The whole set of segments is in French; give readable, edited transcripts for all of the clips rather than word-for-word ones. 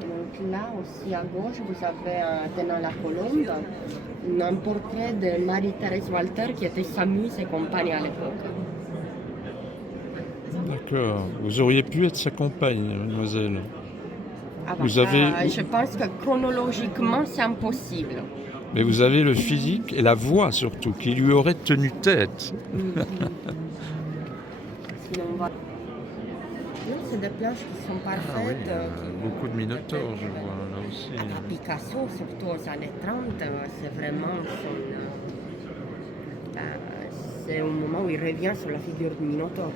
Donc là aussi à gauche, vous avez tenant la colombe, un portrait de Marie-Thérèse Walter qui était sa muse et compagne à l'époque. D'accord. Vous auriez pu être sa compagne, mademoiselle. Ah bah, Vous avez... je pense que chronologiquement, c'est impossible. Mais vous avez le physique et la voix surtout, qui lui aurait tenu tête. Sinon, on va... Oui, c'est des plages qui sont parfaites. Beaucoup de minotaures, je vois, là aussi. Picasso, surtout aux années 30, c'est vraiment c'est un moment où il revient sur la figure du Minotaure.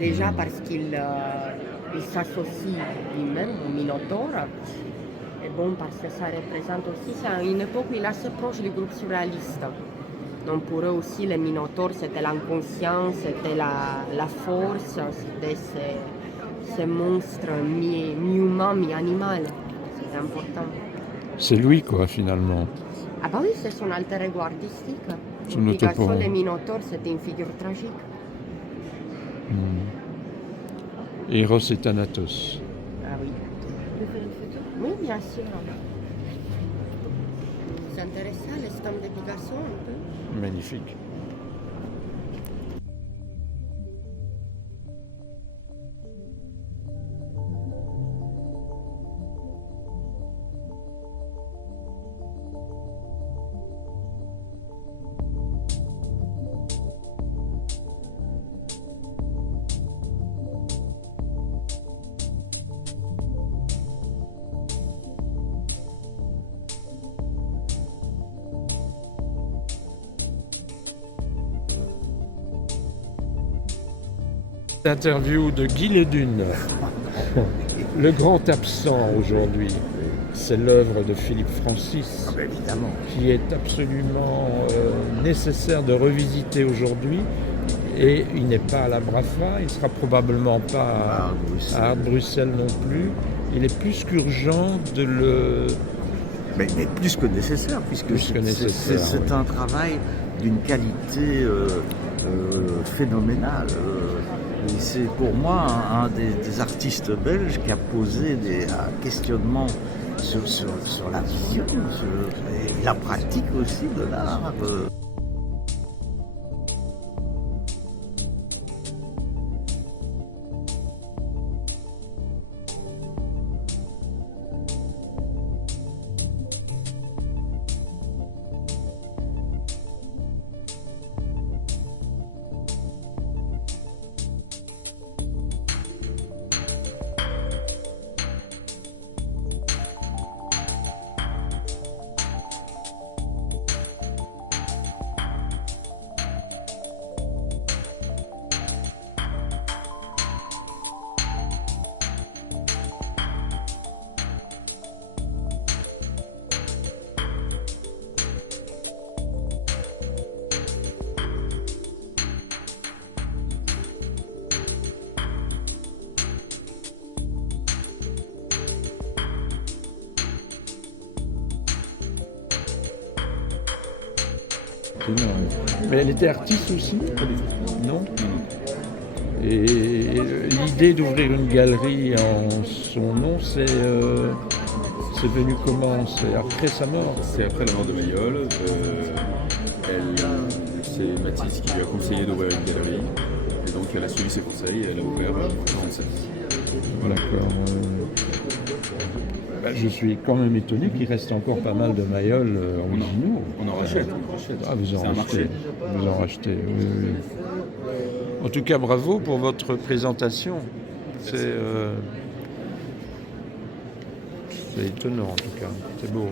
Déjà parce qu'il s'associe lui-même au Minotaure. Et bon, parce que ça représente aussi, c'est une époque où il est assez proche du groupe surréaliste. Donc pour eux aussi, les Minotaures, c'était l'inconscience, c'était la force, c'était ces monstres mi-humains, mi-animal. C'était important. C'est lui, quoi, finalement. Ah bah oui, c'est son alter ego artistique. Son Picasso, autoportrait. les Minotaures, c'était une figure tragique. Eros et Thanatos. Ah oui. Tu veux faire une photo? Oui, bien sûr. Vous vous intéressez à l'estampe de Picasso un peu? Magnifique. Interview de Guy Lédune, le grand absent aujourd'hui. C'est l'œuvre de Philippe Francis, qui est absolument nécessaire de revisiter aujourd'hui. Et il n'est pas à la Brafa, il ne sera probablement pas à Art Bruxelles non plus. Il est plus qu'urgent de le... Mais plus que nécessaire, puisque c'est un travail d'une qualité phénoménale. Et c'est pour moi un des artistes belges qui a posé un questionnement sur la vision et la pratique aussi de l'art. Mais elle était artiste aussi? Non? Et l'idée d'ouvrir une galerie en son nom, c'est venu comment? C'est après sa mort? C'est après la mort de Mayol. C'est Mathis qui lui a conseillé d'ouvrir une galerie. Et donc elle a suivi ses conseils et elle a ouvert en 1947. Voilà. D'accord. Je suis quand même étonné qu'il reste encore pas mal de Mayol originaux. On en rachète. Ah, vous en C'est un rachetez. marché. Vous en rachetez, oui, oui. En tout cas, bravo pour votre présentation. C'est étonnant, en tout cas. C'est beau.